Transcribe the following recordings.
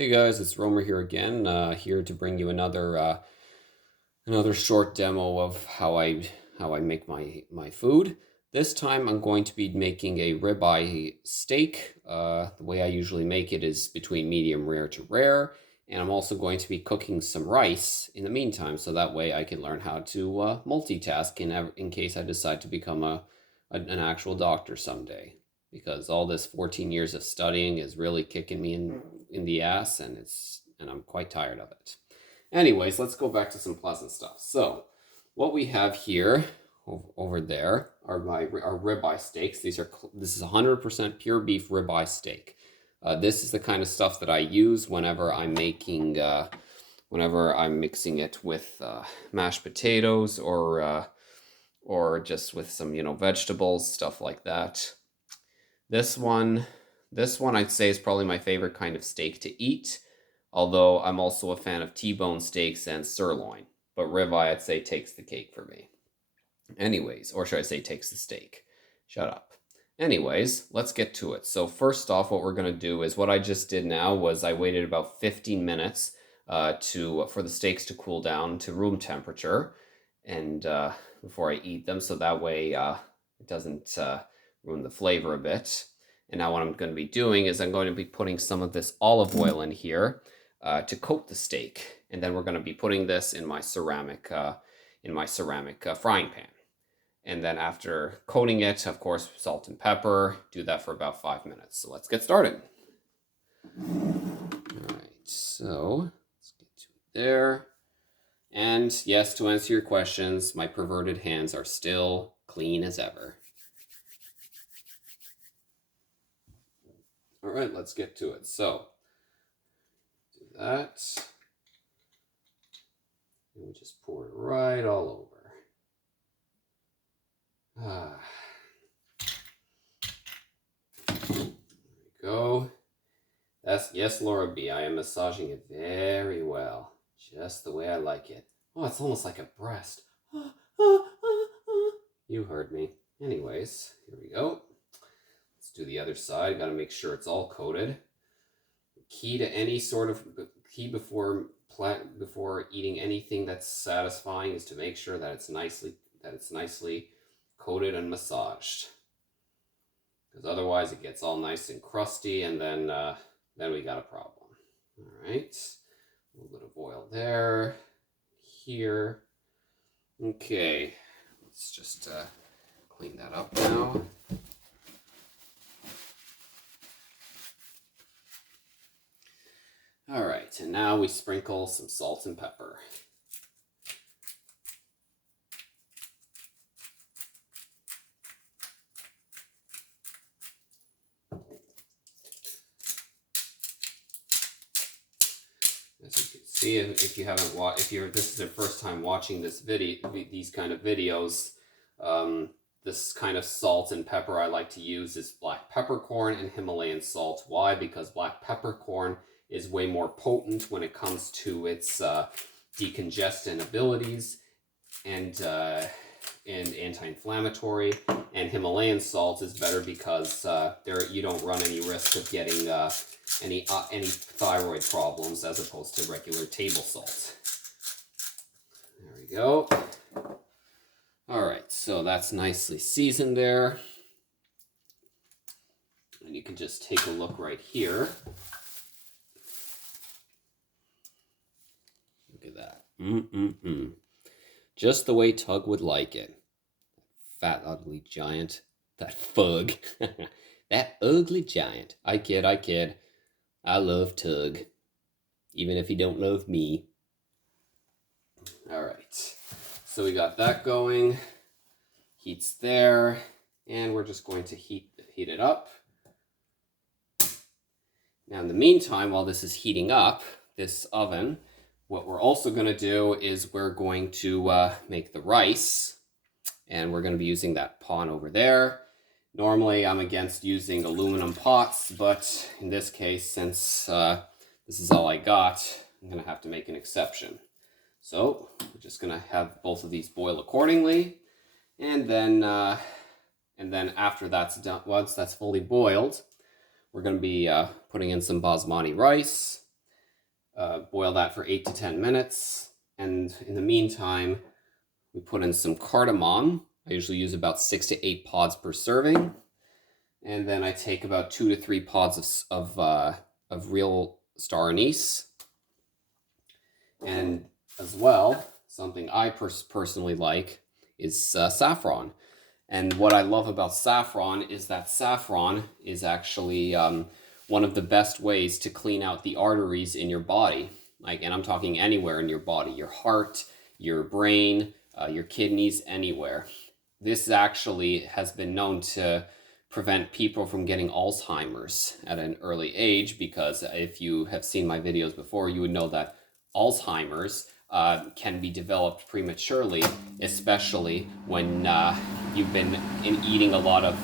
Hey guys, it's Romer here again, here to bring you another short demo of how I make my food. This time I'm going to be making a ribeye steak. The way I usually make it is between medium rare to rare, and I'm also going to be cooking some rice in the meantime, so that way I can learn how to multitask in case I decide to become an actual doctor someday. Because all this 14 years of studying is really kicking me in the ass, and I'm quite tired of it. Anyways, let's go back to some pleasant stuff. So, what we have here over there are our ribeye steaks. This is 100% pure beef ribeye steak. This is the kind of stuff that I use whenever I'm mixing it with mashed potatoes or just with some vegetables, stuff like that. This one, this one I'd say is probably my favorite kind of steak to eat. Although I'm also a fan of T-bone steaks and sirloin, but ribeye I'd say takes the cake for me. Anyways, or should I say takes the steak? Shut up. Anyways, let's get to it. So first off, what we're gonna do is what I just did now was I waited about 15 minutes for the steaks to cool down to room temperature, and before I eat them, so that way it doesn't ruin the flavor a bit. And now what I'm going to be doing is I'm going to be putting some of this olive oil in here to coat the steak, and then we're going to be putting this in my ceramic frying pan. And then after coating it, of course, salt and pepper. Do that for about 5 minutes. So let's get started. All right, so let's get to it there. And yes, to answer your questions, my perverted hands are still clean as ever. All right, let's get to it. So, do that. And we just pour it right all over. There we go. Yes, Laura B. I am massaging it very well. Just the way I like it. Oh, it's almost like a breast. You heard me. Anyways, here we go. Let's do the other side. Got to make sure it's all coated. The key to any sort of before eating anything that's satisfying is to make sure that it's nicely coated and massaged. Because otherwise it gets all nice and crusty, and then we got a problem. All right, a little bit of oil there, here. Okay, let's just clean that up now. All right, and now we sprinkle some salt and pepper. As you can see, if you haven't watched, this is your first time watching this video, these kind of videos, this kind of salt and pepper I like to use is black peppercorn and Himalayan salt. Why? Because black peppercorn is way more potent when it comes to its decongestant abilities and anti-inflammatory. And Himalayan salt is better because you don't run any risk of getting any thyroid problems as opposed to regular table salt. There we go. All right, so that's nicely seasoned there. And you can just take a look right here. Look at that. Just the way Tug would like it. Fat, ugly giant. That fug. That ugly giant. I kid. I love Tug. Even if he don't love me. All right. So we got that going. Heat's there. And we're just going to heat it up. Now in the meantime, while this is heating up, this oven, what we're also going to do is we're going to make the rice. And we're going to be using that pan over there. Normally, I'm against using aluminum pots, but in this case, since this is all I got, I'm going to have to make an exception. So, we're just going to have both of these boil accordingly. And then after that's done, once that's fully boiled, we're going to be putting in some basmati rice. boil that for 8 to 10 minutes. And in the meantime, we put in some cardamom. I usually use about 6 to 8 pods per serving. And then I take about 2 to 3 pods of real star anise. And as well, something I personally like is saffron. And what I love about saffron is that saffron is actually one of the best ways to clean out the arteries in your body. And I'm talking anywhere in your body, your heart, your brain, your kidneys, anywhere. This actually has been known to prevent people from getting Alzheimer's at an early age, because if you have seen my videos before, you would know that Alzheimer's can be developed prematurely, especially when you've been eating a lot of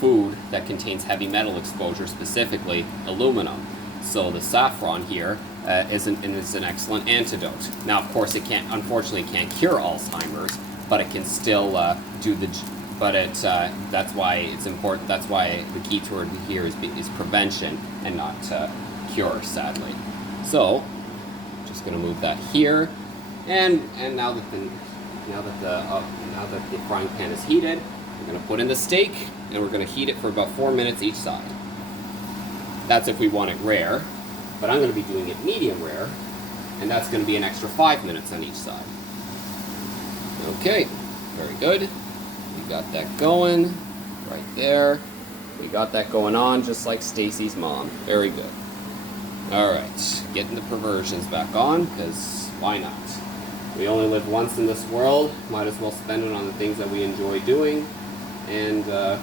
food that contains heavy metal exposure, specifically aluminum. So the saffron here is an excellent antidote. Now, of course, unfortunately can't cure Alzheimer's, but it can still do the. But that's why it's important. That's why the key word here is prevention and not cure, sadly. So, just gonna move that here, and now that the frying pan is heated, we're gonna put in the steak, and we're gonna heat it for about 4 minutes each side. That's if we want it rare, but I'm gonna be doing it medium rare, and that's gonna be an extra 5 minutes on each side. Okay, very good. We got that going right there. We got that going on just like Stacy's mom. Very good. All right, getting the perversions back on, because why not? We only live once in this world. Might as well spend it on the things that we enjoy doing. And of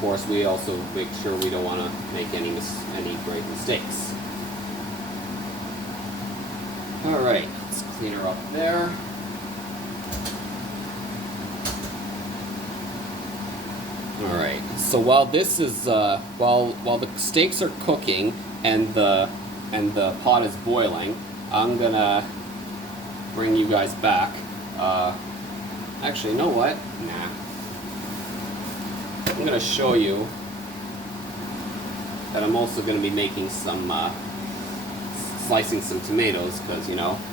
course, we also make sure we don't want to make any great mistakes. All right, let's clean her up there. All right. So while this is while the steaks are cooking and the pot is boiling, I'm gonna bring you guys back. Actually, you know what? Nah. I'm gonna show you that I'm also gonna be making some slicing some tomatoes, because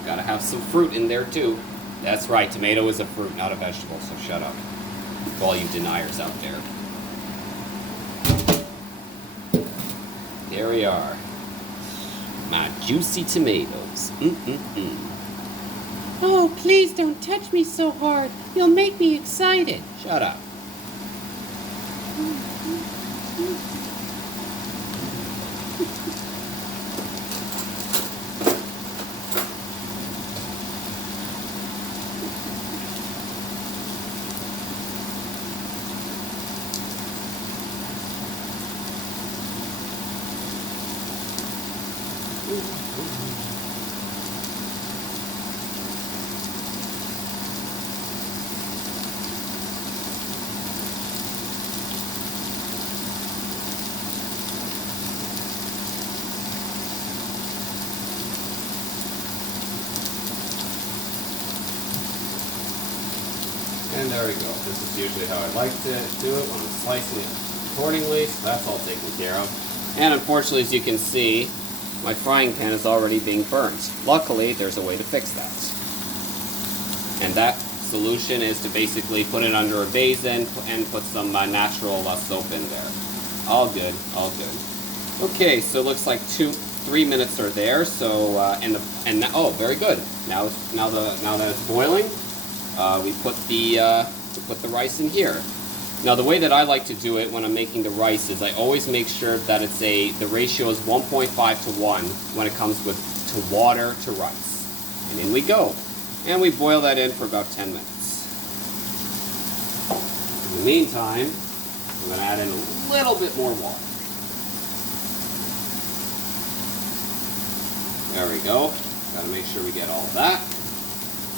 gotta have some fruit in there too. That's right. Tomato is a fruit, not a vegetable. So shut up, all you deniers out there. There we are. My juicy tomatoes. Oh, please don't touch me so hard. You'll make me excited. Shut up. And there we go. This is usually how I like to do it when I'm slicing it accordingly, so that's all taken care of. And unfortunately, as you can see, my frying pan is already being burnt. Luckily, there's a way to fix that. And that solution is to basically put it under a basin and put some natural soap in there. All good, all good. Okay, so it looks like 3 minutes are there. So oh, very good. Now that it's boiling, we put the rice in here. Now the way that I like to do it when I'm making the rice is I always make sure that the ratio is 1.5 to 1 when it comes to water to rice. And in we go. And we boil that in for about 10 minutes. In the meantime, I'm going to add in a little bit more water. There we go. Got to make sure we get all of that.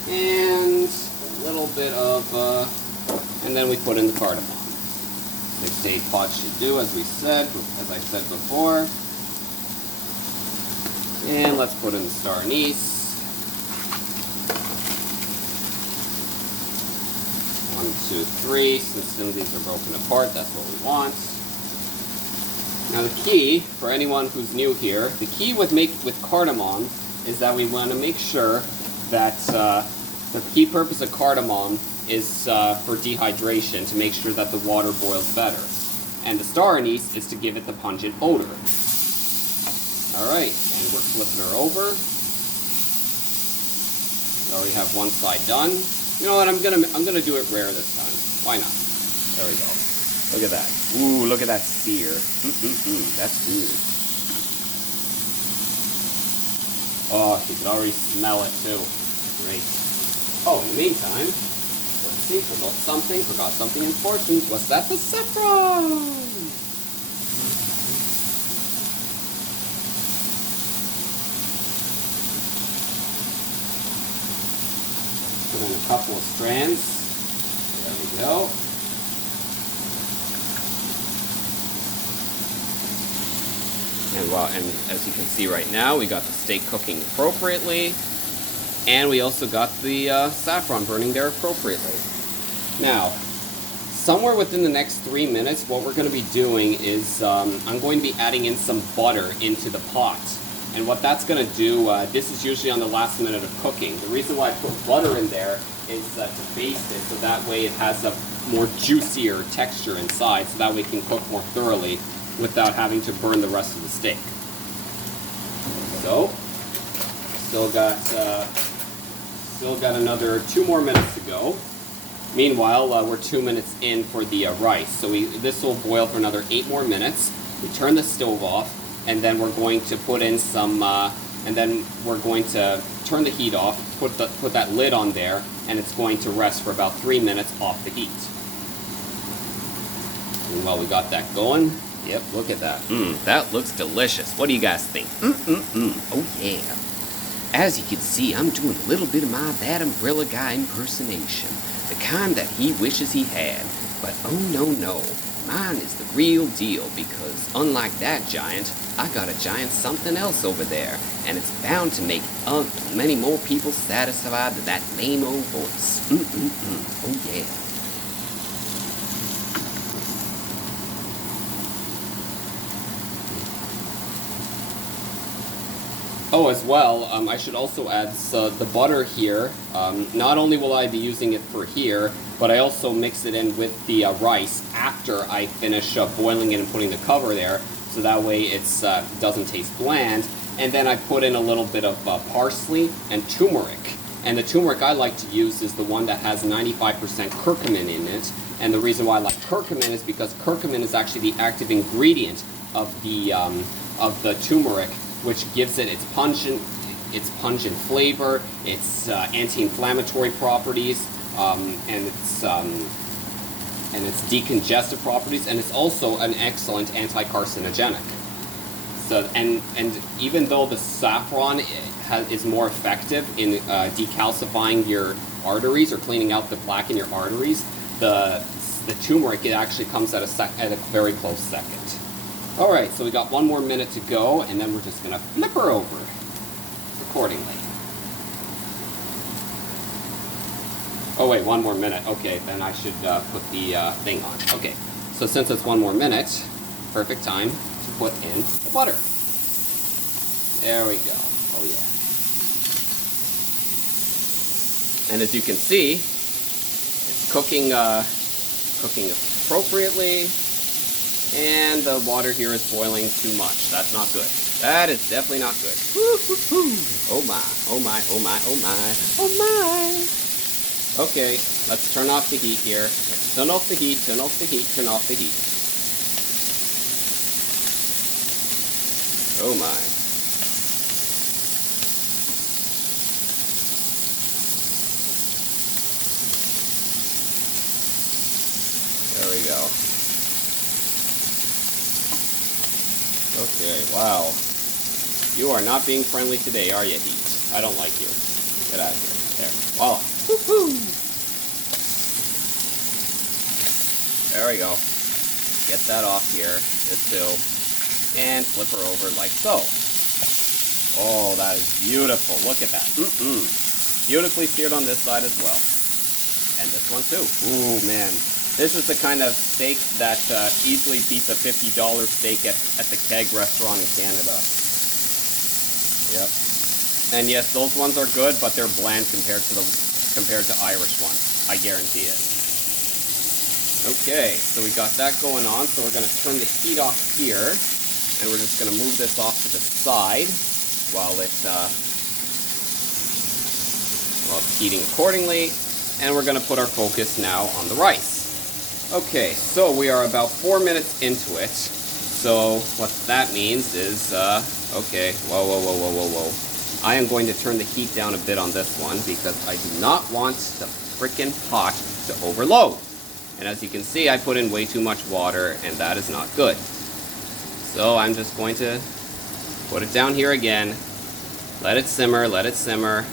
And a little bit of, and then we put in the cardamom. 6 to 8 pots should do, as I said before. And let's put in the star anise. 1, 2, 3. Since some of these are broken apart, that's what we want. Now the key, for anyone who's new here, the key with cardamom is that we want to make sure that the key purpose of cardamom is for dehydration, to make sure that the water boils better. And the star anise is to give it the pungent odor. Alright, and we're flipping her over. We already have one side done. You know what, I'm gonna do it rare this time. Why not? There we go. Look at that. Ooh, look at that sear. That's good. Oh, you can already smell it too. Great. Oh, in the meantime, let's see, forgot something important. What's that? The saffron! Put in a couple of strands. There we go. And as you can see right now, we got the steak cooking appropriately, and we also got the saffron burning there appropriately. Now, somewhere within the next 3 minutes, what we're going to be doing is I'm going to be adding in some butter into the pot. And what that's going to do, this is usually on the last minute of cooking. The reason why I put butter in there is to baste it, so that way it has a more juicier texture inside, so that way it can cook more thoroughly without having to burn the rest of the steak. So, still got another 2 more minutes to go. Meanwhile, we're 2 minutes in for the rice. So this will boil for another 8 more minutes. We turn the stove off, and then we're going to put in some, and then we're going to turn the heat off, put that lid on there, and it's going to rest for about 3 minutes off the heat. And while we got that going, yep, look at that. That looks delicious. What do you guys think? Oh yeah. As you can see, I'm doing a little bit of my That Umbrella Guy impersonation. The kind that he wishes he had. But oh no, mine is the real deal, because unlike that giant, I got a giant something else over there, and it's bound to make many more people satisfied with that lame old voice. Oh yeah. Oh, as well, I should also add the butter here. Not only will I be using it for here, but I also mix it in with the rice after I finish boiling it and putting the cover there, so that way it doesn't taste bland. And then I put in a little bit of parsley and turmeric. And the turmeric I like to use is the one that has 95% curcumin in it. And the reason why I like curcumin is because curcumin is actually the active ingredient of the turmeric, which gives it its pungent flavor, its anti-inflammatory properties, and its decongestive properties, and it's also an excellent anti-carcinogenic. So, and even though the saffron is more effective in decalcifying your arteries or cleaning out the plaque in your arteries, the turmeric, it actually comes at a very close second. Alright, so we got 1 more minute to go, and then we're just going to flip her over accordingly. Oh wait, 1 more minute. Okay, then I should put the thing on. Okay, so since it's 1 more minute, perfect time to put in the butter. There we go. Oh yeah. And as you can see, it's cooking appropriately. And the water here is boiling too much. That's not good. That is definitely not good. Oh my, oh my, oh my, oh my, oh my. Okay, let's turn off the heat here. Let's turn off the heat, turn off the heat, turn off the heat. Oh my. There we go. Okay, wow. You are not being friendly today, are you, Heat? I don't like you. Get out of here. There. Voila. Woohoo! There we go. Get that off here. This too. And flip her over like so. Oh, that is beautiful. Look at that. Beautifully seared on this side as well. And this one too. Ooh, man. This is the kind of steak that easily beats a $50 steak at the Keg restaurant in Canada. Yep. And yes, those ones are good, but they're bland compared to Irish ones. I guarantee it. Okay, so we got that going on. So we're going to turn the heat off here, and we're just going to move this off to the side while it's heating accordingly. And we're going to put our focus now on the rice. Okay, so we are about 4 minutes into it. So what that means is, okay, whoa. I am going to turn the heat down a bit on this one because I do not want the frickin' pot to overload. And as you can see, I put in way too much water, and that is not good. So I'm just going to put it down here again. Let it simmer, let it simmer.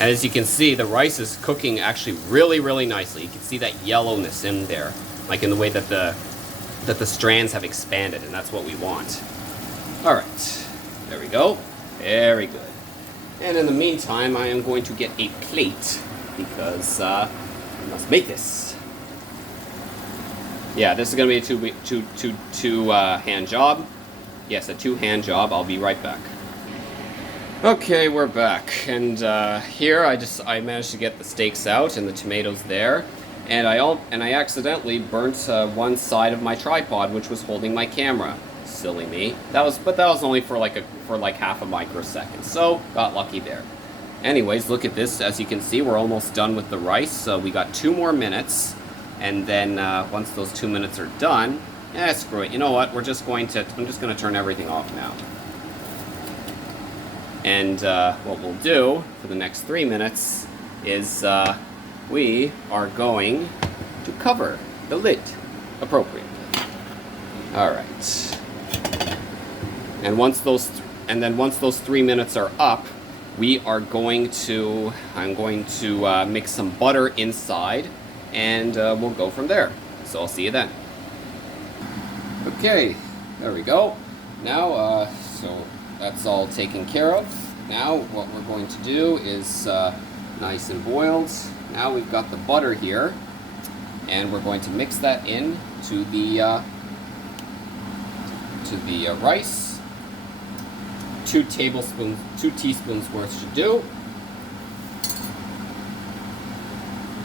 And as you can see, the rice is cooking actually really, really nicely. You can see that yellowness in there, like in the way that the strands have expanded, and that's what we want. All right, there we go. Very good. And in the meantime, I am going to get a plate because I must make this. Yeah, this is going to be a two-hand job. Yes, a two-hand job. I'll be right back. Okay, we're back, and here I managed to get the steaks out and the tomatoes there, and I accidentally burnt one side of my tripod, which was holding my camera. Silly me. That was only for like half a microsecond, so got lucky there. Anyways, look at this. As you can see, we're almost done with the rice. So we got 2 more minutes, and then once those 2 minutes are done, screw it. You know what? I'm just going to turn everything off now. And what we'll do for the next 3 minutes is we are going to cover the lid appropriately. All right. And once those 3 minutes are up, I'm going to mix some butter inside, and we'll go from there. So I'll see you then. Okay, there we go. Now, so that's all taken care of. Now what we're going to do is nice and boiled. Now we've got the butter here, and we're going to mix that in to the rice. 2 teaspoons worth should do.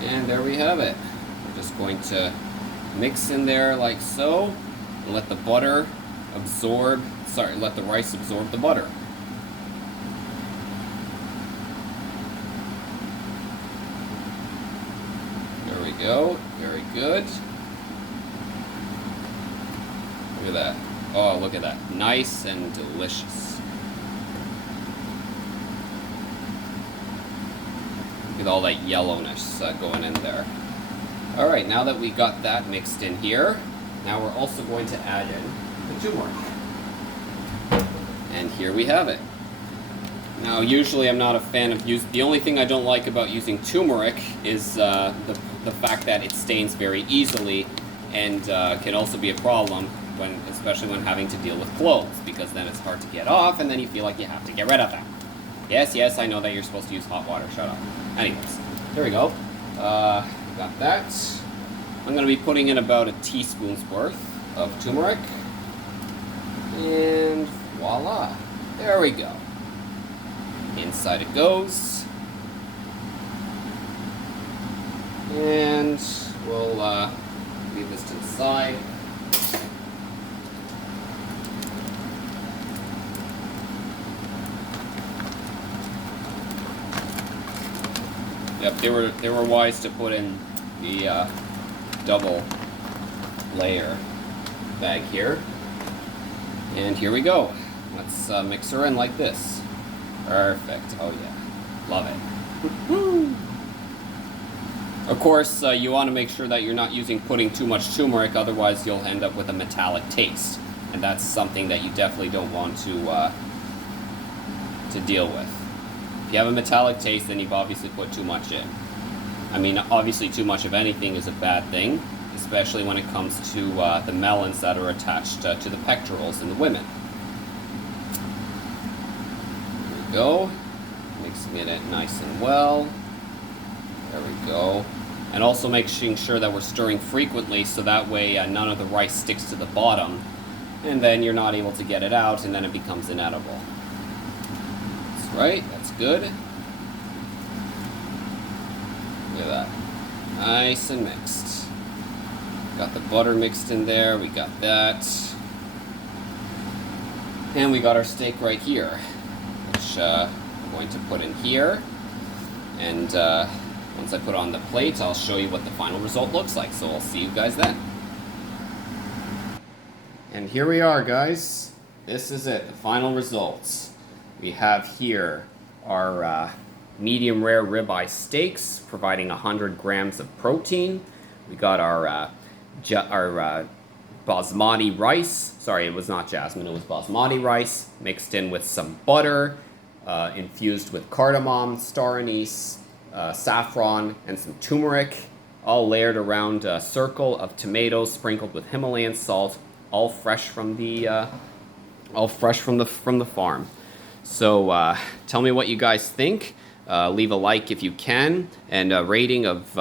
And there we have it. We're just going to mix in there like so, and let the rice absorb the butter. There we go. Very good. Look at that. Oh, look at that. Nice and delicious. Look at all that yellowness going in there. All right, now that we got that mixed in here, now we're also going to add in the turmeric. And here we have it. Now, usually I'm not a fan of the only thing I don't like about using turmeric is the fact that it stains very easily, and can also be a problem especially when having to deal with clothes, because then it's hard to get off, and then you feel like you have to get rid of them. Yes, I know that you're supposed to use hot water. Shut up. Anyways, there we go. Got that. I'm going to be putting in about a teaspoon's worth of turmeric. And voila. There we go. Inside it goes. And we'll leave this to the side. Yep, they were wise to put in the double layer bag here. And here we go. Let's mix her in like this. Perfect. Oh yeah, love it. Woo-hoo. Of course, you want to make sure that you're not putting too much turmeric, otherwise you'll end up with a metallic taste, and that's something that you definitely don't want to deal with. If you have a metallic taste, then you've obviously put too much in. I mean, obviously too much of anything is a bad thing, especially when it comes to the melons that are attached to the pectorals in the women. There we go. Mixing it in nice and well. There we go. And also making sure that we're stirring frequently so that way none of the rice sticks to the bottom. And then you're not able to get it out and then it becomes inedible. That's right, that's good. Look at that. Nice and mixed. Got the butter mixed in there, we got that. And we got our steak right here, which I'm going to put in here. And once I put it on the plate, I'll show you what the final result looks like. So I'll see you guys then. And here we are, guys. This is it, the final results. We have here our medium rare ribeye steaks, providing 100 grams of protein. We got our basmati rice. Sorry, it was not jasmine, it was basmati rice, mixed in with some butter, infused with cardamom, star anise, saffron, and some turmeric, all layered around a circle of tomatoes sprinkled with Himalayan salt, all fresh from the farm. So tell me what you guys think. Leave a like if you can, and a rating of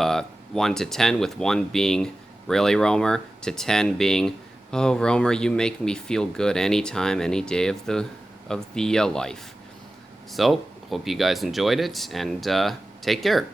1 to 10, with 1 being really Romer, to 10 being, oh Romer, you make me feel good anytime, any day of the life. So hope you guys enjoyed it, and take care.